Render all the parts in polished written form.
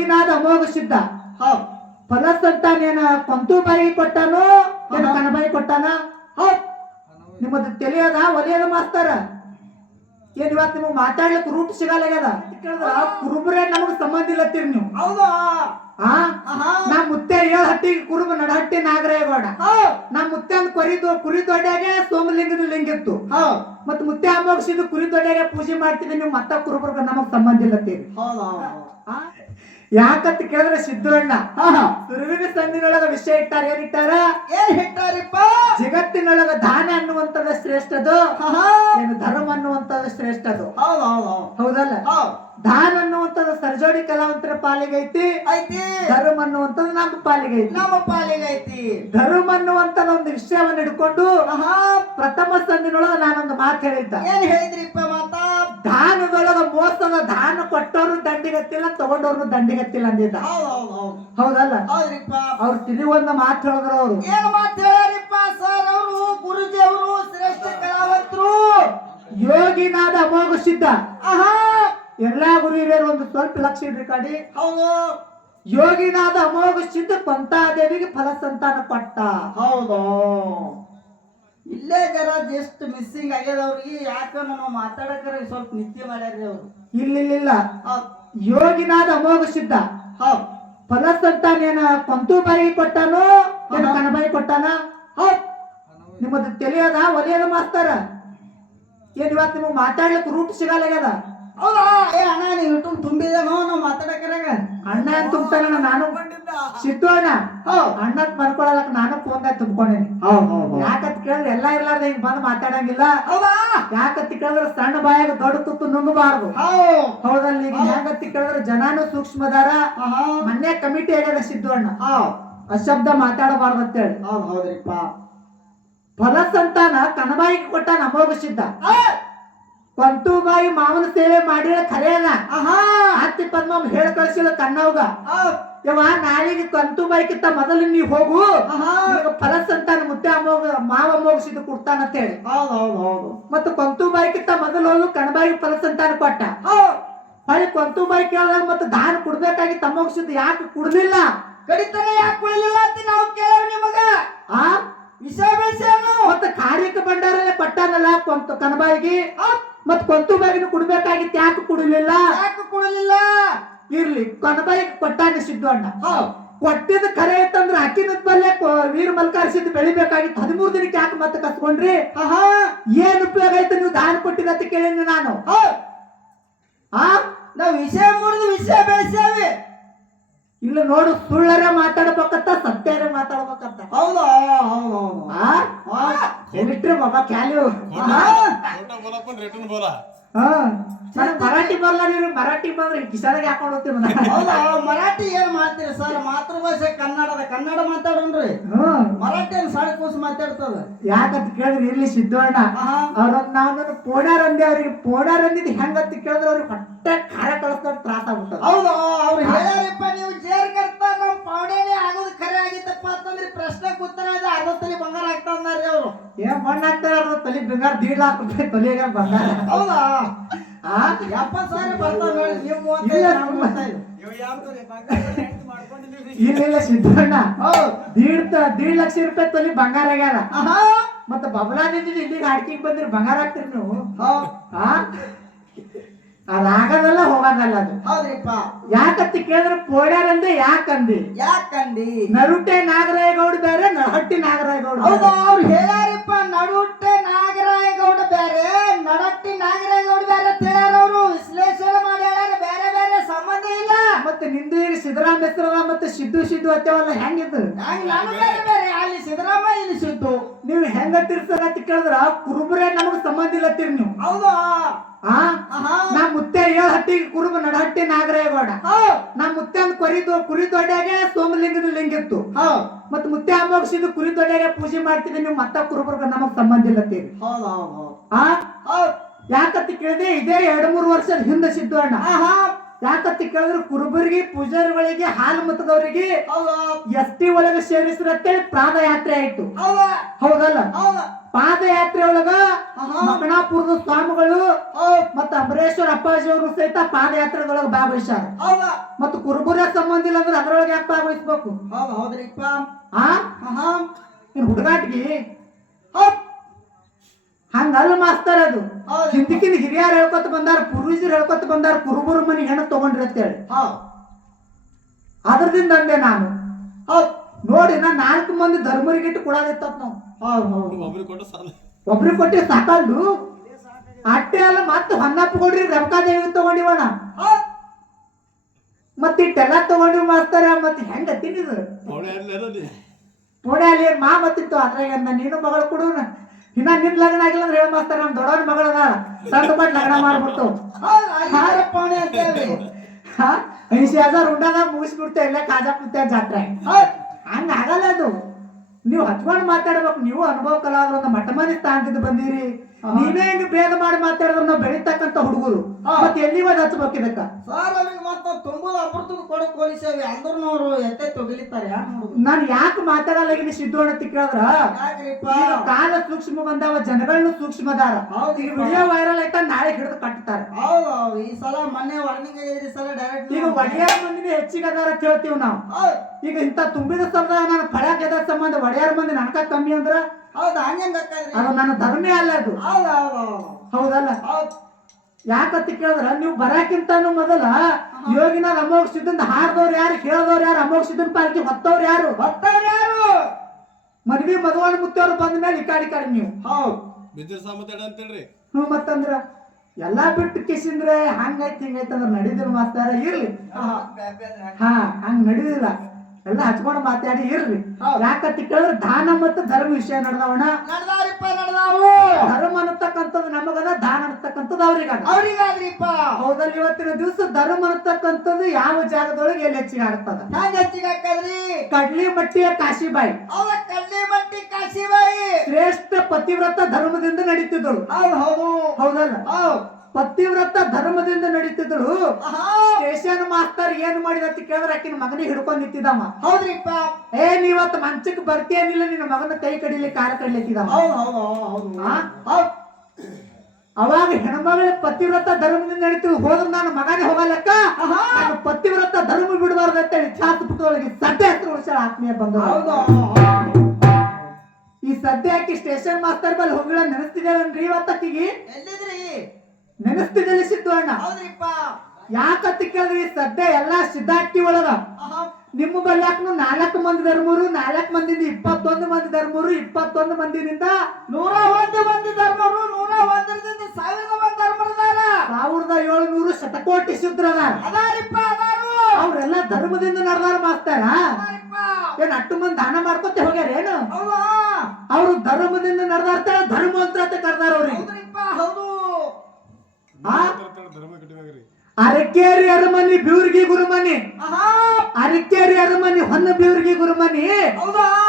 ಯೋಗಿನಾದ ಅಮೋಘ ಸಿದ್ಧ ಹೌದ್ ಫಲಸಂತಾನೇನ ಕೊಂತು ಬಾಯಿಗೆ ಕೊಟ್ಟಾನೋ ಏನ ಕನಬಾಯಿ ಕೊಟ್ಟಾನ? ಹೌದ್ ನಿಮ್ಮದು ತಿಳಿಯದ ಒಲಿಯದ ಮಾಸ್ತಾರ ಏನ್ ಇವತ್ತು ನಿಮಗೆ ಮಾತಾಡ್ಲಿಕ್ಕೆ ರೂಟ್ ಸಿಗಲ್ಲಾಗ್ಯದ ಕೇಳಿದ್ರ ಕುರುಬರೇ ನಮಗ್ ಸಂಬಂಧ ಇಲ್ಲತ್ತೀರಿ ನೀವು. ಹೌದಾ ಆ ನಮ್ ಮುತ್ತೆ ಏಳ್ ಹಟ್ಟಿಗೆ ಕುರುಬ ನಡಹಟ್ಟಿ ನಾಗರೇಗೌಡ. ನಮ್ ಮುತ್ತೆ ಕುರಿ ದೊಡ್ಡಾಗೆ ಸೋಮಲಿಂಗದ ಲಿಂಗಿತ್ತು. ಮತ್ ಮುತ್ತೆ ಅಮೋಘಸಿದ್ದು ಕುರಿ ದೊಡ್ಡಾಗೆ ಪೂಜೆ ಮಾಡ್ತೀವಿ ನೀವು ಮತ್ತ ಕುರುಬರ್ಗ ನಮಗ್ ಸಂಬಂಧ ಇಲ್ಲತ್ತೀರಿ. ಯಾಕಂತ ಕೇಳಿದ್ರೆ ಸಿದ್ದಣ್ಣ ಸುರುವಿನ ಸಂದಿನೊಳಗ ವಿಷಯ ಇಟ್ಟಾರ. ಏನ್ ಇಟ್ಟಾರಿಪ್ಪ? ಜಗತ್ತಿನೊಳಗ ದಾನ ಅನ್ನುವಂಥದ್ದು ಶ್ರೇಷ್ಠದು, ಏನು ಧರ್ಮ ಅನ್ನುವಂಥದ್ದು ಶ್ರೇಷ್ಠದು. ಹೌದಲ್ಲ? ದಾನ ಅನ್ನುವಂಥದ್ದು ಸರ್ಜೋಡಿ ಕಲಾವಂತರ ಪಾಲಿಗೆ ಐತಿ, ಧರ್ಮ ಅನ್ನುವಂಥದ್ದು ನಮ್ಮ ಪಾಲಿಗೆ ಐತಿ. ಧರ್ಮ ಅನ್ನುವಂಥದ್ದು ಒಂದು ವಿಷಯವನ್ನು ಹಿಡ್ಕೊಂಡು ಪ್ರಥಮ ಸಂದಿನೊಳಗ ನಾನೊಂದು ಮಾತು ಹೇಳಿದ್ದ. ಏನ್ ಹೇಳಿದ್ರಿಪ್ಪ ಮಾತಾ? ದಾನದೊಳಗ ಮೋಸದ ದಾನ ಕೊಟ್ಟವ್ರು ದಂಡಿಗತ್ತಿಲ್ಲ, ತಗೊಂಡವ್ರು ದಂಡಿಗತ್ತಿಲ್ಲ ಅಂದಿದ್ದ. ಹೌದಲ್ಲ? ಅವ್ರು ತಿಳಿ ಒಂದು ಮಾತು ಹೇಳಿದ್ರು. ಅವರು ಏನ್ ಮಾತು ಹೇಳಿರಿಪ್ಪ ಸರ್? ಅವರು ಗುರುಜಿ ಅವರು ಶ್ರೇಷ್ಠ ಕಲಾವಂತರು, ಯೋಗಿನಾದ ಅಮೋಘ ಸಿದ್ಧ. ಎಲ್ಲಾ ಗುರು ಹಿರಿಯರು ಒಂದು ಸ್ವಲ್ಪ ಲಕ್ಷ ಇಡ್ರಿ ಕಡಿ. ಹೌದು. ಯೋಗಿನಾದ ಅಮೋಘ ಸಿದ್ಧ ಕೊಂತಾದೇವಿಗೆ ಫಲ ಸಂತಾನ ಕೊಟ್ಟ. ಹೌದು. ಇಲ್ಲೇ ಜರ ಜಸ್ಟ್ ಮಿಸ್ಸಿಂಗ್ ಆಗ್ಯದ ಅವ್ರಿಗೆ. ಯಾಕ ನಾವು ಮಾತಾಡಕರ ಸ್ವಲ್ಪ ನಿದ್ದೆ ಮಾಡ್ಯಾರ್ರಿ ಅವ್ರು. ಇಲ್ಲ ಯೋಗಿನಾದ ಅಮೋಘ ಸಿದ್ಧ ಫಲ ಸಂತಾನೇನ ಕೊಂತು ಬಾಯಿಗೆ ಕೊಟ್ಟಾನೋ ಏನ ಕನಬಾಯಿ ಕೊಟ್ಟಾನ? ನಿಮ್ಮದು ತಿಳಿಯದ ಒಲಿಯದ ಮಾಸ್ತಾರ ಏನ್ ಇವತ್ತು ನಿಮಗೆ ಮಾತಾಡ್ಲಿಕ್ಕೆ ರೂಟ್ ಸಿಗಲ್ಲಾಗ್ಯದ. ಹೌದಾ? ಏ ಅಣ್ಣ ನೀ ಯೂಟ್ಯೂಬ್ ತುಂಬಿದೇನೋ ನಾವು ಮಾತಾಡಕರಾಗ. ಅಣ್ಣ ಅಂತ ತುಂಬ್ತಾನ. ನಾನು ಸಿದ್ದು ಅಣ್ಣ ಅಣ್ಣತ್ ಬರ್ಕೊಳಕ್ ನಾನು ಫೋನ್ದಾಗ ತುಂಬ್ಕೊಂಡೇನಿ. ಯಾಕಂತ ಕೇಳಿದ್ರೆ ಎಲ್ಲಾ ಇರ್ಲಾರ್ದ ಹಿಂಗ್ ಬಂದ್ ಮಾತಾಡಂಗಿಲ್ಲ. ಯಾಕಂತ ಕೇಳಿದ್ರೆ ಸಣ್ಣ ಬಾಯಾಗ ದೊಡ್ಡ ತುತ್ತು ನುಂಗಬಾರ್ದು. ಹೌದಲ್ಲ? ಈಗ ಯಾಕಂತ ಕೇಳಿದ್ರೆ ಜನಾನು ಸೂಕ್ಷ್ಮದಾರ. ಮೊನ್ನೆ ಕಮಿಟಿ ಆಗ್ಯದ ಸಿದ್ದು ಅಣ್ಣ ಅಶಬ್ದ ಮಾತಾಡಬಾರ್ದು ಅಂತೇಳಿ. ಹೌದ್ರಿಪ್ಪ. ಫಲ ಸಂತಾನ ಕನಬಾಯಿಗೆ ಕೊಟ್ಟಾನ ಅಮೋಘ ಸಿದ್ಧ. ಕೊಂತು ಬಾಯಿ ಮಾವನ ಸೇವೆ ಮಾಡಿಳ ಖರೆ ಅದ. ಹತ್ತಿ ಪದ್ಮ ಹೇಳ ಕಳ್ಸಿಲ್ಲ ಕನ್ನವ್ಗ. ಯವ್ವ ನಾಳೆಗೆ ಕೊಂತು ಬಾಯಿಗಿಂತ ಮೊದಲು ನೀವ್ ಹೋಗು, ಫಲ ಸಂತಾನ ಮುತ್ತೆ ಅಮೋಘ ಮಾವ ಅಮೋಘಸಿದ್ದು ಕೊಡ್ತಾನ ಅಂತ ಹೇಳಿ. ಮತ್ತ ಕೊಂತು ಬಾಯಿಗಿಂತ ಮೊದಲು ಹೋಗು ಕಣಬಾಯಿಗೆ ಫಲ ಸಂತಾನ ಕೊಟ್ಟ. ಹೊಳಿ ಕೊಂತು ಬಾಯಿ ಕೇಳಿದಾಗ ಮತ್ತೆ ದಾನ ಕೊಡ್ಬೇಕಾಗಿ ತಮ್ಮೋಗಿಸಿದ್ದು ಯಾಕೆ ಕುಡ್ಲಿಲ್ಲ? ಕಡಿತಾನೆ ಯಾಕೆ ಕುಡಿಲಿಲ್ಲ ಅಂತ ನಾವು ಕೇಳವ್ ನಿಮಗ. ವಿಷಯ ಮತ್ತ ಕಾರ್ಯಕ್ಕೆ ಭಂಡಾರಲ್ಲೇ ಕೊಟ್ಟಾನಲ್ಲ ಕೊಂತು ಕನಬಾಯಿಗೆ. ಮತ್ ಕೊಂತು ಬಾಯಿಗೆ ಕುಡ್ಬೇಕಾಗಿತ್ತು ಯಾಕೆ ಕುಡಿಲಿಲ್ಲ? ಇರ್ಲಿ ಕನಬಾಯಿಗೆ ಕೊಟ್ಟಾನೆ ಸಿದ್ದು ಅಣ್ಣ. ಕೊಟ್ಟಿದ್ ಖರೆ ಐತಂದ್ರ ಅಕ್ಕಿನ ಬಲ್ಲೆ ವೀರ ಮಲ್ಕಾರಿಸಿದ್ದು ಬೆಳಿಬೇಕಾಗಿತ್ತು. 13 ದಿನಕ್ಕೆ ಯಾಕೆ ಮತ್ತೆ ಕತ್ಕೊಂಡ್ರಿ? ಏನ್ ಉಪಯೋಗ ಐತೆ ನೀವು ದಾನ ಕೊಟ್ಟಿದ ಅಂತ ಕೇಳಿದ್ನಿ ನಾನು. ನಾವು ವಿಷಯ ಮುರಿದು ವಿಷಯ ಬೆಳೆಸೇವಿ. ಇಲ್ಲ ನೋಡು, ಸುಳ್ಳರ ಮಾತಾಡ್ಬೇಕಂತ ಸತ್ಯರ ಮಾತಾಡ್ಬೇಕಂತ. ಹೌದಾ? ಎಲ್ಲಿಟ್ರಿ ಬಾಬಾ ಕ್ಯಾಲಿವ್? ಮರಾಠಿ ಬರಲ್ಲ. ನೀರು ಮರಾಠಿ ಬಂದ್ರೆ ಕಿಶಾದಾಗ ಹಾಕೊಂಡು ಹೋಗ್ತೀವಿ. ಹೌದಾ? ಮರಾಠಿ ಏನ್ ಮಾಡ್ತೀರಿ ಸರ್? ಮಾತೃಭಾಷೆ ಕನ್ನಡ ಮಾತಾಡೋಣ್ರಿ. ಮರಾಠಿ ಏನ್ ಸಾಡಿ ಕೂಸ್ ಮಾತಾಡ್ತದ. ಯಾಕಂತ ಕೇಳಿದ್ರೆ ಇರ್ಲಿ ಸಿದ್ದಣ್ಣ ಅವ್ರೊಂದ್ ನಾವ್ ಪೋಣಾರ್ ಅಂದೆ. ಅವ್ರಿಗೆ ಪೋಣಾರ್ ಅಂದಿದ್ ಹೆಂಗಂತ ಕೇಳಿದ್ರೆ ಅವ್ರಿಗೆ ಹೊಟ್ಟೆ ಖಾರ ಕಳಿಸ್ತಾರೆ, ತ್ರಾಸ ಆಗ್ಬಿಡ್ತದೆ. ಹೌದಾ? ಅವ್ರು ಹೇಳ್ಯಾರಿಪ್ಪ ನೀವು ಜೇರ್ ಕರ್ತ ನಮ್ ಪೌಡೇನೆ ಆಗೋದು ಖರೆ ಆಗಿತ್ತಪ್ಪ ಅಂತಂದ್ರೆ ಪ್ರಶ್ನೆ ಕೂತಾರ ಅರ್ಧ ತಲೆ ಬಂಗಾರ ಆಗ್ತಾ ಅಂದಾರ್ರಿ ಅವ್ರು. ಏನ್ ಮಣ್ಣು ಹಾಕ್ತಾರ? ಅರ್ಧ ತಲೆ ಬಂಗಾರ 1.5 ಲಕ್ಷ ರೂಪಾಯಿ ತಲೆಗ ಬಂಗಾರ. ಹೌದಾ? 70,000 ಬರ್ತಾವ ನೋಡಿ. ನೀವು ಇಲ್ಲ ಸಿದ್ದಣ್ಣ 1.5 ಲಕ್ಷ ರೂಪಾಯಿ ತಲೆ ಬಂಗಾರ ಆಗ್ಯಾರ. ಮತ್ತ ಬಬಲಾದಿಂದ ಇಲ್ಲಿಗೆ ಅಡ್ಕಿಗೆ ಬಂದ್ರೆ ಬಂಗಾರ ಹಾಕ್ತಿರಿ ನೀವು? ಅದಾಗದಲ್ಲ ಹೋಗೋದಲ್ಲ ಅದು. ಹೌದ್ರಿಪ್ಪ. ಯಾಕಂತ ಕೇಳಿದ್ರೆ ಪೋಡ್ಯಾರಂದ್ರೆ ಯಾಕಂದಿ ನಡುಟೆ ನಾಗರಾಯಗೌಡ ಬೇರೆ, ನಡಹಟ್ಟಿ ನಾಗರಾಯಗೌಡ. ಹೌದಾ? ಅವ್ರು ಹೇಳ್ಯಾರಿಪ್ಪ ನಡುಟೆ ನಾಗರಾಯಗೌಡ ಬೇರೆ, ನಡಹಟ್ಟಿ ನಾಗರಾಯಗೌಡ ಬೇರೆ ಅಂತ ಹೇಳ್ಯಾರ. ಅವರು ವಿಶ್ಲೇಷಣೆ ಮಾಡಿ ಹೇಳ್ಯಾರ, ಬೇರೆ ಬೇರೆ ಸಂಬಂಧ ಇಲ್ಲ. ಮತ್ತೆ ನಿಂದು ಈಗ ಸಿದ್ದರಾಮ ಹೆಸರದ ಮತ್ತೆ ಸಿದ್ದು ಅತ್ತೇವಲ್ಲ, ಹೆಂಗಿದ್ದು? ನಾನು ಬೇರೆ ಬೇರೆ, ಅಲ್ಲಿ ಸಿದ್ದರಾಮ ಇಲ್ಲಿ ಸಿದ್ದು. ನೀವು ಹೆಂಗ ತಿರ್ಸರ ಅಂತ ಕೇಳಿದ್ರ ಕುರುಬರೇ ನಮಗ್ ಸಂಬಂಧ ಇಲ್ಲತ್ತೀರಿ ನೀವು. ಹೌದಾ? ನಾ ಮುತ್ತೆ 7 ಹಟ್ಟಿಗೆ ಕುರುಬ ನಡಹಟ್ಟಿ ನಾಗರೇಗೌಡ. ನಮ್ ಮುತ್ತೆ ಕುರಿ ದೊಡ್ಡಾಗೆ ಸೋಮಲಿಂಗದ ಲಿಂಗಿತ್ತು. ಮತ್ ಮುತ್ತೆ ಅಮೋಘಸಿದ್ದು ಕುರಿ ದೊಡ್ಡಾಗೆ ಪೂಜೆ ಮಾಡ್ತೀವಿ ನೀವು ಮತ್ತ ಕುರುಬರ್ಗ ನಮಗ್ ಸಂಬಂಧ ಇಲ್ಲತ್ತೀರಿ. ಯಾಕಂತ ಕೇಳಿದ್ರೆ ಇದೇ 2-3 ವರ್ಷದ ಹಿಂದೆ ಸಿದ್ದು ಅಣ್ಣ. ಯಾಕಂತ ಕೇಳಿದ್ರೆ ಕುರುಬರಿಗೆ ಪೂಜಾರಿಗಳಿಗೆ ಹಾಲು ಮತದವರಿಗೆ ST ಒಳಗೆ ಸೇರಿಸ್ರತ್ತೇಳಿ ಪ್ರಾಣ ಯಾತ್ರೆ ಆಯ್ತು. ಹೌದಲ್ಲ? ಪಾದಯಾತ್ರೆ ಒಳಗ ಮಕಣಾಪುರದ ಸ್ವಾಮಿಗಳು ಮತ್ತ ಅಂಬರೇಶ್ವರ ಅಪ್ಪಾಜಿ ಅವರು ಸಹಿತ ಪಾದಯಾತ್ರೆದೊಳಗ ಭಾಗವಹಿಸ್ಯಾರ. ಮತ್ತ ಕುರುಬುರ ಸಂಬಂಧ ಇಲ್ಲ ಅಂದ್ರೆ ಅದ್ರೊಳಗೆ ಯಾಕೆ ಭಾಗವಹಿಸ್ಬೇಕು? ಹೌದ್ರಿಪ್ಪ. ಹುಡುಗಾಟಿಗೆ ಹಂಗಲ್ಲ ಮಾಸ್ತರ. ಅದು ಹಿಂದಕ್ಕಿಂದ ಹಿರಿಯರು ಹೇಳ್ಕೊತ ಬಂದಾರ, ಪೂರ್ವಜರು ಹೇಳ್ಕೊತ ಬಂದಾರ, ಕುರುಬುರ ಮನಿ ಹೆಣ್ಣು ತಗೊಂಡಿರತ್ತೇಳಿ. ಅದ್ರದಿಂದ ಅಂದೆ ನಾನು. ನೋಡಿ ನಾ 4 ಮಂದಿ ಧರ್ಮರಿಗಿಟ್ಟು ಕೊಡೋದಿತ್ತ ನಾವು. ಒಬ್ರಿಗೆ ಕೊಟ್ಟಿ ಸಾಕಲ್ದು. ಅಟ್ಟೆ ಅಲ್ಲ ಮತ್ತೆ ಹೊನ್ನಪ್ಪ ಕೊಡ್ರಿ ರೇವಕಾದೇವಿ ತಗೊಂಡಿವಣ. ಮತ್ತೆ ಇಟ್ಟೆಲ್ಲ ತಗೊಂಡಿವ್ ಮಾಸ್ತಾರ. ಮತ್ತೆ ಹೆಂಗ ತಿನ್ನಿದ್ರು ಪುಣೆ ಅಲ್ಲಿ ಮಾ ಮತ್ತಿತ್ತು. ಅದ್ರಾಗ ನೀನು ಮಗಳು ಕೊಡು. ಇನ್ನ ನಿನ್ ಲಗ್ನ ಆಗಿಲ್ಲ ಅಂದ್ರೆ ಹೇಳ ಮಾಸ್ತಾರ, ನಮ್ ದೊಡ್ಡವನ ಮಗಳದ ಸಣ್ಣ ಪಟ್ಟು ಲಗ್ನ ಮಾಡ್ಬಿಟ್ಟು 80,000 ಉಂಡಾಗ ಮುಗಿಸ್ಬಿಡ್ತೇವೆ ಎಲ್ಲ ಕಾಜಾಪುತ್ತ ಜಾತ್ರೆ. ಹಂಗ ಆಗಲ್ಲ ಅದು. ನೀವು ಹಚ್ಕೊಂಡು ಮಾತಾಡ್ಬೇಕು. ನೀವು ಅನುಭವ ಕಲಾವಿದ್ರು ಮಠ ಮನೆ ಸ್ಥಾನದಿಂದ ಬಂದಿರಿ. ನೀವೇ ಹಿಂಗ್ ಭೇದ ಮಾಡಿ ಮಾತಾಡಿದ್ರು ನಾವು ಬೆಳಿತಕ್ಕಂತ ಹುಡುಗರು ಮತ್ತೆ ಎಲ್ಲಿ ಹೋಗಿ ಹಚ್ಬೇಕು ಇದಕ್ಕ? ಸರ್ ಅವ್ರಿಗೆ ಮತ್ತೆ ತುಂಬಾ ಅಮೃತದ ಕೊಡಕ್ ಹೋಲಿಸೇವಿ ಅಂದ್ರೂ ಅವರು ಎತ್ತೆ ತೊಗಿಲಿತಾರೆ. ನಾನು ಯಾಕೆ ಮಾತಾಡಲ್ಲ ಈಗ ಸಿದ್ದು ಅಂತ ಕೇಳಿದ್ರ, ಕಾಲ ಸೂಕ್ಷ್ಮ ಬಂದಾವ, ಜನಗಳನ್ನ ಸೂಕ್ಷ್ಮ ಅದಾರ. ಈಗ ವಿಡಿಯೋ ವೈರಲ್ ಆಯ್ತಾ ನಾಳೆ ಹಿಡಿದು ಕಟ್ತಾರೆ. ಹೌದು. ಈ ಸಲ ಮೊನ್ನೆ ವಾರ್ನಿಂಗ್ ಆಗಿದ್ರಿ ಸಲ ಡೈರೆಕ್ಟ್. ಈಗ ಒಡೆಯಾರ ಮಂದಿನೇ ಹೆಚ್ಚಿಗೆ ಅದಾರ ಅಂತ ಹೇಳ್ತೀವಿ ನಾವು. ಈಗ ಇಂತ ತುಂಬಿದ ಸಂಬಂಧ ನಾನು ಪಡ್ಯಾಕ ಎದ ಸಂಬಂಧ ಒಡೆಯಾರ ಮಂದಿ ನನ್ಕ ಕಮ್ಮಿ ಅಂದ್ರ ಹೌದು. ಹಂಗೆ ಅದು ನನ್ನ ಧರ್ಮೇ ಅಲ್ಲ ಅದು. ಹೌದಲ್ಲ? ಯಾಕಂತ ಕೇಳಿದ್ರ ನೀವು ಬರಾಕಿಂತಾನು ಮೊದಲ ಯೋಗಿನಾಥ್ ಅಮೋಘ ಸಿದ್ಧನ್ ಹಾಡ್ದವ್ರು ಯಾರು, ಕೇಳದವ್ರು ಯಾರು, ಅಮೋಘ ಸಿದ್ಧನ್ ಪಾಲ್ಕಿ ಹೊತ್ತವ್ರು ಯಾರು? ಮದ್ವಿ ಮಧುವಣ್ಣ ಮುತ್ತವ್ರು ಬಂದ ಮೇಲೆ ಈ ಕಾಡಿ ನೀವು. ಮತ್ತಂದ್ರ ಎಲ್ಲಾ ಬಿಟ್ಟು ಕಿಸಿಂದ್ರೆ ಹಂಗೈತಿ ಹಿಂಗೈತಿ ಅಂದ್ರೆ ನಡೀದಿಲ್ಲ ಮಾಸ್ತಾರ. ಇರ್ಲಿ ಹಂಗ ನಡೀದಿಲ್ಲ. ಎಲ್ಲ ಹಚ್ಕೊಂಡು ಮಾತಾಡಿ ಇರ್ಲಿ. ಯಾಕಂತ ಕೇಳಿದ್ರೆ ದಾನ ಮತ್ತು ಧರ್ಮ ವಿಷಯ ನಡೆದವಣ. ಧರ್ಮ ಅನ್ನತಕ್ಕಂಥದ್ದು ನಮಗದ, ದಾನ ಅನ್ನತಕ್ಕಂಥದ್ದು ಅವ್ರಿಗಾದ್ರಿಪ್ಪ. ಹೌದಲ್ಲ? ಇವತ್ತಿನ ದಿವಸ ಧರ್ಮ ಅನ್ನತಕ್ಕಂಥದ್ದು ಯಾವ ಜಾಗದೊಳಗೆ ಎಲ್ಲಿ ಹೆಚ್ಚಿಗೆ ಆಗ್ತದ? ಕಡ್ಲಿ ಮಟ್ಟಿಯ ಕಾಶಿಬಾಯಿ. ಶ್ರೇಷ್ಠ ಪತಿವ್ರತ ಧರ್ಮದಿಂದ ನಡೀತಿದ್ದಳು. ಹೌದಲ್ಲ? ಪತಿವ್ರತ ಧರ್ಮದಿಂದ ನಡೀತಿದ್ದಳು. ಸ್ಟೇಷನ್ ಮಾಸ್ತರ್ ಏನ್ ಮಾಡಿದ ಅಂತ ಕೇಳಿದ್ರೆ ಆಕಿನ ಮಗನಿಗೆ ಹಿಡ್ಕೊಂಡ್ ನಿಂತಿದ್ದಮ್ಮ. ಹೌದ್ರಿಪ್ಪ. ನೀವತ್ತು ಮಂಚಕ್ಕೆ ಬರ್ತೀಯನಿಲ್ಲ, ನಿನ್ನ ಮಗನ ಕೈ ಕಡಿಲಿ ಕಾಲ ಕಡಿಲಿಕ್ಕಿದಮ್ಮ. ಅವಾಗ ಹೆಣ್ಮಗಳ ಪತಿವ್ರತ ಧರ್ಮದಿಂದ ನಡೀತಿದ್ರು. ಹೋದ್ರೆ ನಾನು ಮಗನೇ ಹೋಗಲಕ್ಕ, ನಾನು ಪತಿವ್ರತ ಧರ್ಮ ಬಿಡಬಾರ್ದು ಅಂತ ಇತಿಹಾಸ ಪುಸ್ತಕಗಳಿಗೆ ಸದ್ಯ ಹೆಸರು ಉಳಿಸ ಆತ್ಮೀಯ ಬಂದ. ಈ ಸದ್ಯ ಹಾಕಿ ಸ್ಟೇಷನ್ ಮಾಸ್ತರ್ ಬಲ್ಲಿ ಹೋಗಿಲ್ಲ ನೆನೆಸ್ತಿದ್ದೇವನ್ರಿ ಇವತ್ತಕ್ಕಿಗೆ? ನೆನೆಸ್ತಿದ್ದಲ್ಲಿ ಸಿದ್ದು ಅಣ್ಣ. ಯಾಕಂತ ಕೇಳಿದ್ರಿ ಸದ್ಯ ಎಲ್ಲಾ ಸಿದ್ಧಾರ್ಥಿ ಒಳಗ ನಿಮ್ಮ ಬಲ್ಯಾಕನು 4 ಮಂದಿ ಧರ್ಮರು, 4 ಮಂದಿಯಿಂದ 21 ಮಂದಿ ಧರ್ಮರು, 21 ಮಂದಿನಿಂದ 101 ಮಂದಿ ಧರ್ಮರು, 101ರಿಂದ 1000 ಮಂದಿ ಧರ್ಮರದಾರ. 1700 ಶತಕೋಟಿ ಶೂದ್ರದಾರ. ಅವ್ರೆಲ್ಲ ಧರ್ಮದಿಂದ ನಡೆದಾರ ಮಾಸ್ತಾರ. ಏನ್ 8 ಮಂದಿ ದಾನ ಮಾಡ್ಕೊತ ಹೋಗ್ಯಾರ ಏನು? ಅವ್ರು ಧರ್ಮದಿಂದ ನಡೆದಾರ್ತಾರ, ಧರ್ಮ ಅಂತ ಕರ್ದಾರ ಅವ್ರಿಗೆ. ಅರಕೇರಿ ಅರಮನಿ ಬ್ಯೂರ್ಗಿ ಗುರುಮನಿ, ಅರಕೇರಿ ಅರಮನಿ ಹೊನ್ನ ಬ್ಯೂರ್ಗಿ ಗುರುಮನಿ,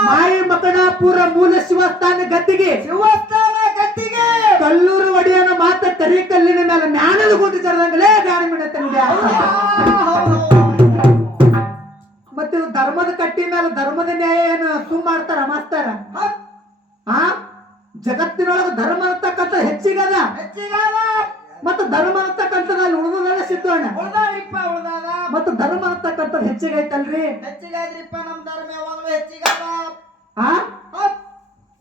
ಮಾಯಿ ಮಕಣಾಪುರ ಮೂಲ ಶಿವಸ್ಥಾನ ಗದ್ದಿಗೆ, ಕಲ್ಲೂರು ಒಡೆಯನ ಮಾತ ಕರಿ ಕಲ್ಲಿನ ಮೇಲೆ ಜ್ಞಾನದ ಗುಂಡಿ ಚರದಂಗಲೇ ಗಾಳಿ ಮಿಣತನಿಗೆ. ಮತ್ತೆ ಧರ್ಮದ ಕಟ್ಟಿ ಮೇಲೆ ಧರ್ಮದ ನ್ಯಾಯ ಏನು ಸುಮ್ ಮಾಡ್ತಾರ ಮಾಸ್ತಾರ? ಜಗತ್ತಿನೊಳಗ ಧರ್ಮ ಅಂತಕ್ಕಂಥ ಹೆಚ್ಚಿಗದ. ಮತ್ತು ಧರ್ಮ ಅಂತಕ್ಕಂಥದ್ದು ಅಲ್ಲಿ ಉಳಿದಲ್ಲ ಸಿದ್ದು ಅಣ್ಣ. ಮತ್ತು ಧರ್ಮ ಅಂತಕ್ಕಂಥದ್ದು ಹೆಚ್ಚಿಗೈತಲ್ರಿ?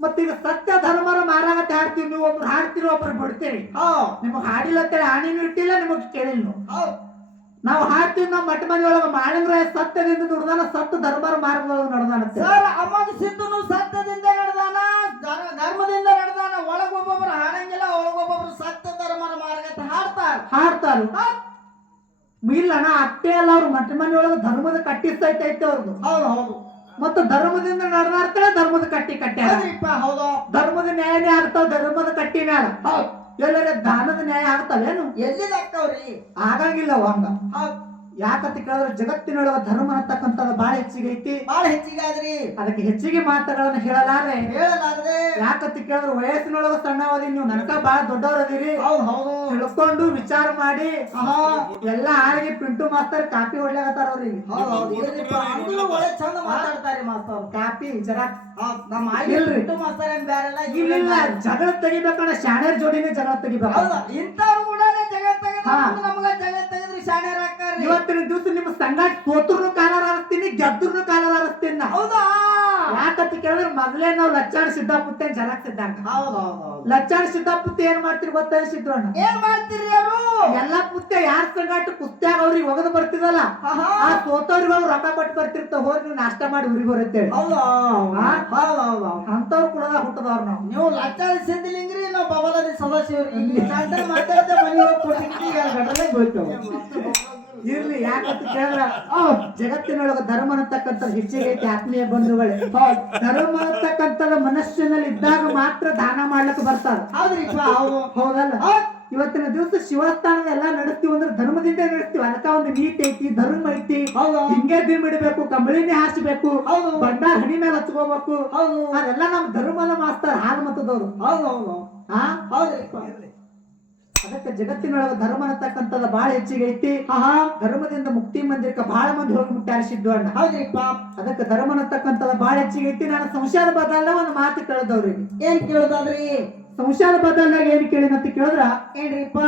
ಮತ್ತೀಗ ಸತ್ಯ ಧರ್ಮರ ಮಾರಾಗತ್ತೆ ಹಾಡ್ತೀವಿ. ನೀವು ಒಬ್ರು ಹಾಡ್ತೀರಿ, ಒಬ್ರು ಬಿಡ್ತೀರಿ. ನಿಮಗ್ ಹಾಡಿಲ್ಲ ಅಂತೇಳಿ ಆಣಿನೂ ಇಟ್ಟಿಲ್ಲ, ನಿಮಗ್ ಕೇಳಿಲ್ಲ. ನಾವು ಹಾಡ್ತೀವಿ. ನಮ್ಮ ಮಠ ಮನೆ ಒಳಗ ಮಾಳಿಂಗರಾಯ ಸತ್ಯದಿಂದ ದುಡ್ದಾನ, ಸತ್ಯ ಧರ್ಮರ ಮಾರ್ಗದೊಳಗೆ ನಡೆದಾನಂತೆ. ಸಿದ್ಧನು ಸತ್ಯದಿಂದ ನಡೆದಾನ, ಧರ್ಮದಿಂದ ನಡೆದಾನ. ಒಳಗೊಬ್ಬೊಬ್ರು ಹಾಡಂಗಿಲ್ಲ, ಒಳಗೊಬ್ಬೊಬ್ರು ಸತ್ಯ ಧರ್ಮರ ಮಾರ್ಗಕ್ಕೆ ಹಾಡ್ತಾರ. ಇಲ್ಲಣ್ಣ ಅಷ್ಟೇ ಅಲ್ಲ, ಅವ್ರು ಮಠ ಮನೆ ಒಳಗ ಧರ್ಮದ ಕಟ್ಟಿಸ್ತೈತೆ ಅವ್ರದ್ದು. ಹೌದು. ಮತ್ತು ಧರ್ಮದಿಂದ ನಡೆದಾಡ್ತಾಳೆ, ಧರ್ಮದ ಕಟ್ಟಿ ಹೌದು. ಧರ್ಮದ ನ್ಯಾಯನೇ ಆಗ್ತಾವ, ಧರ್ಮದ ಕಟ್ಟಿ ಮ್ಯಾಲ. ಎಲ್ಲರ ದಾನದ ನ್ಯಾಯ ಆಗ್ತಾವೇನು? ಎಲ್ಲಿದ ಆಗ್ತಾವ್ರಿ? ಆಗಂಗಿಲ್ಲ. ಹಂಗ ಯಾಕಂತ ಕೇಳಿದ್ರೆ ಜಗತ್ತಿನೊಳಗ ಧರ್ಮ ಅಂತಕ್ಕಂಥದ್ದು ಬಹಳ ಹೆಚ್ಚಿಗೆ ಐತಿ. ಬಹಳ ಹೆಚ್ಚಿಗೆ ಆದ್ರಿ. ಅದಕ್ಕೆ ಹೆಚ್ಚಿಗೆ ಮಾತುಗಳನ್ನ ಹೇಳಲಾರೆ. ಹೇಳಲಾರದೆ. ಯಾಕಂತ ಕೇಳಿದ್ರೆ ವಯಸ್ಸಿನೊಳಗ ಸಣ್ಣವದಿ, ನೀವು ನನಕ ಬಹಳ ದೊಡ್ಡವರದಿರಿ. ಹೌದು ಹೌದು. ತಿಳ್ಕೊಂಡು ವಿಚಾರ ಮಾಡಿ ಎಲ್ಲ ಆಳಿಗೆ ಪಿಂಟು ಮಾಸ್ತರ್ ಕಾಪಿ ಹೊಡ್ಲಾಗತ್ತಾರ ಅವ್ರಿಗೆ. ಹೌದು ಹೌದು. ಇರ್ರಿಪ್ಪ, ಅಂದ್ರೂ ಒಳ್ಳೆ ಚಂದ ಮಾತಾಡ್ತಾರೆ ಮಾಸ್ತರ್. ಕಾಪಿ ಜರಾಕ್ ನಮ್ಮ ಆಗಿ ಪಿಂಟು ಮಾಸ್ತರ್ ಏನ್ ಬ್ಯಾರೆಲ್ಲ ಇಲ್ಲ. ಜಗಳ ತೆಗಿಬೇಕಣ್ಣ, ಶಾಣ್ಯರ ಜೋಡಿನೇ ಜಗಳ ತೆಗಿಬೇಕು. ಹೌದಾ, ಇಂಥವ್ರು ಕೂಡ ಜಗತ್ ತೆಗೆದ್ರೆ ನಮಗ ಜಗತ್ ತೆಗೆದ್ರೆ ಶಾಣ್ಯರ ಹಾಕಾರ್ರಿ. ಇವತ್ತಿನ ದಿವಸ ನಿಮ್ಮ ಸಂಗಾಟ ಸೋತ್ರು ಕಾಲರ್ ಆರಿಸ್ತೀನಿ, ಗೆದ್ರು ಕಾಲರ್ ಆರಿಸ್ತೀನಿ ನಾ. ಹೌದಾ? ಯಾಕಂತ ಕೇಳಿದ್ರೆ ಮೊದಲೇ ನಾವು ಲಚ್ಚಾಣ ಸಿದ್ದಾಪುತ್ತೆ ಜಲಕ್ ಸಿದ್ಧಾಂತ. ಹೌದು ಹೌದು. ಲಚ್ಚಾಣ ಸಿದ್ದಾಪುತ್ತೆ ಏನ್ ಮಾಡ್ತೀರಿ ಗೊತ್ತಿದ್ರು ಅಣ್ಣ? ಏನ್ ಮಾಡ್ತೀರಿ ಅವರು? ಎಲ್ಲಾ ಪುತ್ತೆ ಯಾರ ಸಂಗಾಟ ಕುಸ್ತ್ಯಾಗ ಅವ್ರಿಗೆ ಒಗದು ಬರ್ತಿದಲ್ಲ, ಆ ಸೋತವ್ರಿಗೆ ಅವ್ರು ರೊಕ್ಕ ಕೊಟ್ಟು ಬರ್ತಿರ್ತಾವ. ಹೋಗಿ ನೀವು ನಾಷ್ಟ ಮಾಡಿ ಊರಿಗೆ ಬರುತ್ತೇವೆ. ಅಂತವ್ರು ಕೂಡ ಹುಟ್ಟದವ್ರು ನಾವು. ನೀವು ಲಚ್ಚಾಣ ಸಿದ್ಧಲಿಂಗ್ರಿ, ನಾವು ಬಬಲದಿ ಸದಾಶಿವ್ರಿ ಮಾತಾಡ್ತೇವೆ. ಮನೆ ಹೋಗಿ ಕೊಟ್ಟಿದ್ದೀವಿ, ಗಡಲೇ ಹೋಗ್ತೇವೆ. ಇರ್ಲಿ. ಯಾಕಂತ ಕೇಳಿದ್ರ ಜಗತ್ತಿನೊಳಗ ಧರ್ಮ ಅನ್ನತಕ್ಕಂಥ ಹೆಚ್ಚಿಗೆ ಐತಿ. ಆತ್ಮೀಯ ಬಂಧುಗಳೇ, ಧರ್ಮ ಅನ್ನತಕ್ಕಂಥದ್ದು ಮನುಷ್ಯನಲ್ಲಿ ಇದ್ದಾಗ ಮಾತ್ರ ದಾನ ಮಾಡ್ಲಿಕ್ಕೆ ಬರ್ತಾರ. ಹೌದಲ್ಲ? ಇವತ್ತಿನ ದಿವಸ ಶಿವಸ್ಥಾನದ ಎಲ್ಲಾ ನಡೆಸ್ತೀವಿ ಅಂದ್ರೆ ಧರ್ಮದಿಂದ ನಡೆಸ್ತೀವಿ. ಅದಕ್ಕ ಒಂದು ನೀತಿ ಐತಿ, ಧರ್ಮ ಐತಿ. ಹಿಂಗೆ ದಿಮ್ ಇಡಬೇಕು, ಕಂಬಳಿನೇ ಹಾಸ್ಬೇಕು, ಬಂಡ ಹಣಿ ಮೇಲೆ ಹಚ್ಕೋಬೇಕು. ಅದೆಲ್ಲ ನಮ್ ಧರ್ಮದ ಮಾಸ್ತರ ಹಾಲು ಮತದವ್ರು. ಅದಕ್ಕೆ ಜಗತ್ತಿನೊಳಗ ಧರ್ಮ ಅನ್ನತಕ್ಕಂಥದ್ದು ಬಹಳ ಹೆಚ್ಚಿಗೆ ಐತಿ. ಧರ್ಮದಿಂದ ಮುಕ್ತಿ ಮಂದಿರಕ್ಕೆ ಬಹಳ ಮಂದಿ ಹೋಗಿ ಮುಟ್ಟಾರಿಸಿದ್ದು ಅಣ್ಣ. ಅದಕ್ಕೆ ಧರ್ಮ ಅನ್ನತಕ್ಕಂಥದ್ದು ಬಹಳ ಹೆಚ್ಚಿಗೆ ಐತಿ. ನಾನು ಸಂಶಯದ ಬದಲ ಒಂದು ಮಾತು ಕೇಳಿದವ್ರಿಗೆ. ಏನ್ ಕೇಳುದಾದ್ರಿ? ಸಂಶಯದ ಬದಲಾಗ ಏನ್ ಕೇಳಿನಂತ ಕೇಳಿದ್ರ, ಏನ್ರಿಪ್ಪ?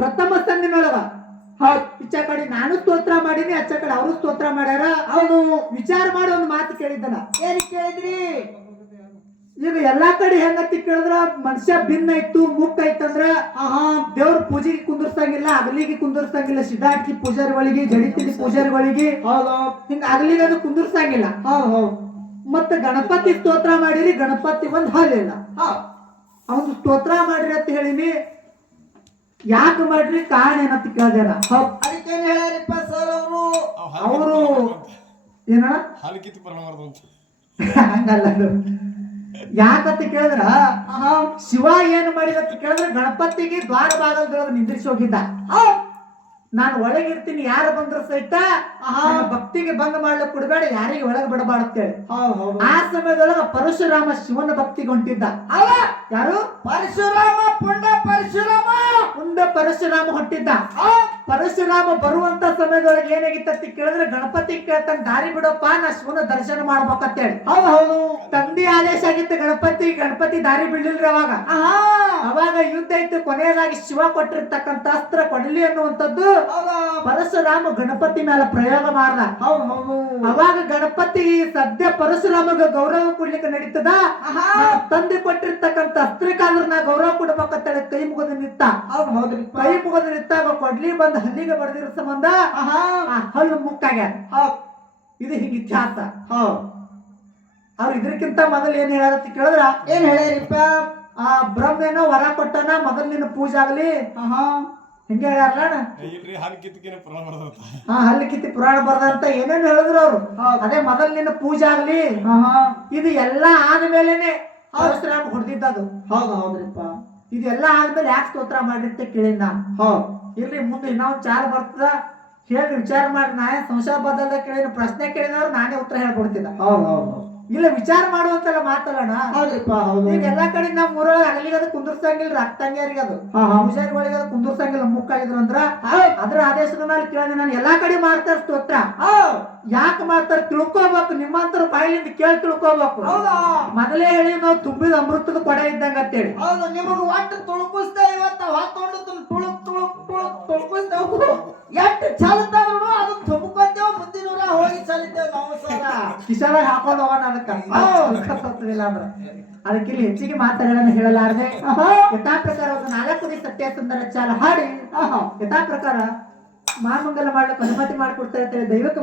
ಪ್ರಥಮ ಸಂದಿನೊಳಗ ಇಚ್ಚ ಕಡೆ ನಾನು ಸ್ತೋತ್ರ ಮಾಡೀನಿ, ಅಚ್ಚ ಕಡೆ ಅವರು ಸ್ತೋತ್ರ ಮಾಡ್ಯಾರ. ಅವನು ವಿಚಾರ ಮಾಡಿ ಒಂದು ಮಾತು ಕೇಳಿದ್ದನ. ಏನ್ ಕೇಳಿದ್ರಿ? ಈಗ ಎಲ್ಲಾ ಕಡೆ ಹೆಂಗತಿ ಕೇಳಿದ್ರ ಮನುಷ್ಯ ಭಿನ್ನ ಇತ್ತು, ಮುಕ್ ಐತಂದ್ರ ದೇವ್ರ ಪೂಜೆಗೆ ಕುಂದರ್ಸಂಗಿಲ್ಲ, ಅಗಲಿಗೆ ಕುಂದರ್ಸಂಗಿಲ್ಲ. ಸಿದ್ಧಾರ್ಥಿ ಪೂಜಾರಿಗಳಿಗೆ, ಜಡಿತಿಲಿ ಪೂಜಾರಿಗಳಿಗೆ ಹಿಂಗ ಅಗಲಿಗೆ ಅದು ಕುಂದರ್ಸಂಗಿಲ್ಲ. ಮತ್ತ ಗಣಪತಿ ಸ್ತೋತ್ರ ಮಾಡಿರಿ, ಗಣಪತಿ ಒಂದ್ ಹಾಲಿಲ್ಲ. ಅವನು ಸ್ತೋತ್ರ ಮಾಡ್ರಿ ಅಂತ ಹೇಳಿನಿ. ಯಾಕೆ ಮಾಡ್ರಿ, ಕಾರಣ ಏನಂತ ಕೇಳ್ದೇನ. ಅದಕ್ಕೇನ್ ಹೇಳ್ಯಾರಿಪ್ಪ ಸರ್ ಅವರು ಏನ ಹಂಗಲ್ಲ. ಯಾಕಂತ ಕೇಳಿದ್ರ ಶಿವ ಏನ್ ಮಾಡಿದ ಅಂತ ಕೇಳಿದ್ರೆ ಗಣಪತಿಗೆ ದ್ವಾರ ಭಾಗದೊಳಗೆ ನಿಂದ್ರಿಸಿ ಹೋಗಿದ್ದ. ನಾನು ಒಳಗಿರ್ತೀನಿ, ಯಾರು ಬಂದ್ರು ಸಹಿತ ಭಕ್ತಿಗೆ ಭಂಗ ಮಾಡ್ಲಿಕ್ಕೆ ಕೊಡಬೇಡ, ಯಾರಿಗೆ ಒಳಗೆ ಬಿಡಬಾರ್ದೇಳಿ. ಆ ಸಮಯದೊಳಗ ಪರಶುರಾಮ ಶಿವನ ಭಕ್ತಿಗೆ ಹೊಂಟಿದ್ದ. ಯಾರು? ಪರಶುರಾಮ. ಪುಂಡ ಪರಶುರಾಮ ಹೊಂಟಿದ್ದ. ಪರಶುರಾಮ ಬರುವಂತ ಸಮಯದೊಳಗೆ ಏನಾಗಿತ್ತ ಕೇಳಿದ್ರೆ ಗಣಪತಿ ಕೇಳ್ತಾನೆ, ದಾರಿ ಬಿಡಪ್ಪ, ನಾ ಶಿವನ ದರ್ಶನ ಮಾಡ್ಬೇಕಂತೇಳಿ. ತಂದೆ ಆದೇಶ ಆಗಿತ್ತು ಗಣಪತಿ ದಾರಿ ಬಿಡ್ಲಿಲ್ರಿ ಅವಾಗ. ಅವಾಗ ಯುದ್ಧ ಇತ್ತು. ಕೊನೆಯದಾಗಿ ಶಿವ ಕೊಟ್ಟಿರ್ತಕ್ಕಂಥ ಅಸ್ತ್ರ ಕೊಡಲಿ ಅನ್ನುವಂಥದ್ದು ಪರಶುರಾಮ ಗಣಪತಿ ಮೇಲೆ ಪ್ರಯೋಗ ಮಾಡ್ದ. ಅವಾಗ ಗಣಪತಿ ಸದ್ಯ ಪರಶುರಾಮಗ ಗೌರವ ಕೊಡ್ಲಿಕ್ಕೆ ನಡೀತದ. ತಂದೆ ಕೊಟ್ಟಿರ್ತಕ್ಕಂಥ ಅಸ್ತ್ರಕ್ಕಾದ್ರೂ ನಾ ಗೌರವ ಕೊಡ್ಬೇಕಂತೇಳಿ ಕೈ ಮುಗಿದು ನಿಂತ. ಕೈ ಮುಗಿದು ನಿಂತಾಗ ಕೊಡ್ಲಿ ಬಂದ ಹಲ್ಲಿಗೆ ಬಡದಿರೋ ಸಂಬಂಧ ಹಲ್ಲು ಮುಕ್ಕಾಗ್ಯಾರ. ಇದು ಹಿಂಗ ಇತಿಹಾಸ. ಅವ್ರು ಇದಕ್ಕಿಂತ ಮೊದಲು ಏನ್ ಹೇಳಾರತ್ತ ಕೇಳಿದ್ರ, ಏನ್ ಹೇಳ್ಯಾರಿಪ್ಪ? ಬ್ರಹ್ಮೇನೋ ವರ ಕೊಟ್ಟನ, ಮೊದಲ್ ನಿನ್ನ ಪೂಜೆ ಆಗ್ಲಿ ಹಿಂಗೆ ಹೇಳ್ಯಾರಲ್ಲ. ಹಲ್ಲು ಕಿತ್ತಿ ಪುರಾಣ ಬರ್ದಂತ ಏನೇನು ಹೇಳಿದ್ರು ಅವ್ರು. ಅದೇ ಮೊದಲ್ ನಿನ್ನ ಪೂಜೆ ಆಗ್ಲಿ. ಇದು ಎಲ್ಲಾ ಆದ್ಮೇಲೆನೆ ಪರಶುರಾಮ ಹೊಡೆದಿದ್ದದು. ಹೌದ್ರಿಪ್ಪ. ಇದೆಲ್ಲ ಆದ್ಮೇಲೆ ಯಾಕೆ ಸ್ತೋತ್ರ ಮಾಡಿರ್ತೆ ಕೇಳಿದ ನಾನು. ಇರ್ಲಿ, ಮುಂದೆ ಇನ್ನೊಂದು ಚಾರ ಬರ್ತದ, ಹೇಳಿ ವಿಚಾರ ಮಾಡಿ. ನಾ ಸಂಶಯ ಬದಲ ಕೇಳಿದ ಪ್ರಶ್ನೆ ಕೇಳಿದವ್ರು ನಾನೇ ಉತ್ತರ ಹೇಳ್ಕೊಡ್ತಿದ್ದ. ಇಲ್ಲ, ವಿಚಾರ ಮಾಡುವಂತೆಲ್ಲ ಮಾತಲ್ಲಣ್ಣ. ಈಗ ಎಲ್ಲಾ ಕಡೆ ನಮ್ ಊರೊಳಗೆ ಅಗಲಿಗೆ ಅದು ಕುಂದರ್ಸಂಗಿಲ್ಲ, ಅಕ್ಕಂಗ್ಯಾರಿಗೆ ಅದು ಪೂಜಾರಿಗಳಿಗೆ ಅದು ಕುಂದರ್ಸಂಗಿಲ್ಲ. ಮುಕ್ಕಾಗಿದ್ರು ಅಂದ್ರ ಅದ್ರ ಆದೇಶದ ಮೇಲೆ ಕೇಳಿದೆ ನಾನು. ಎಲ್ಲಾ ಕಡೆ ಮಾಡ್ತಾರ ಸ್ತೋತ್ರ. ಯಾಕೆ ಮಾಡ್ತಾರ ತಿಳ್ಕೋಬೇಕು, ನಿಮ್ಮಂತರ ಬಾಯಿಲಿಂದ ಕೇಳಿ ತಿಳ್ಕೋಬೇಕು. ಮೊದಲೇ ಹೇಳಿ ನಾವು ತುಂಬಿದ ಅಮೃತದ ಕೊಡ ಇದ್ದಂಗ ಅಂತೇಳಿ. ನಿಮಗ ಒಟ್ಟು ತುಳುಕಿಸ್ತೇವೆ ಇವತ್ತ. ಹೊತ್ತೊಂಡು ತುಳುಕಿಸ್ತೇವೆ. ಎಷ್ಟು ಚಲತಾವ್ ನೋಡು, ಅದನ್ನ ತುಂಬ್ಕೊಂತೇವ್. ಮುಂದಿನ ಹೋಗಿ ಚಲಿತೇವ್ ನಾವು ಸರ. ಕಿಶಾದಾಗ ಹಾಕೊಂಡು ಹೋಗೋಣ. ಅದಕ್ಕೆ ಇಲ್ಲಿ ಹೆಚ್ಚಿಗೆ ಮಾತುಗಳನ್ನು ಹೇಳಲಾರದೆ ಯಥಾ ಪ್ರಕಾರ ಒಂದು 4 ದಿನ ಸತ್ಯ ಸುಂದರ ಚಾಲ ಹಾಡಿ ಯಥಾ ಪ್ರಕಾರ ಮಹಾಮಂಗಲ ಮಾಡ್ಲಿಕ್ಕೆ ಅನುಮತಿ ಮಾಡಿಕೊಡ್ತಾ ಇರ್ತೇವೆ ದೈವಕ್ಕೆ.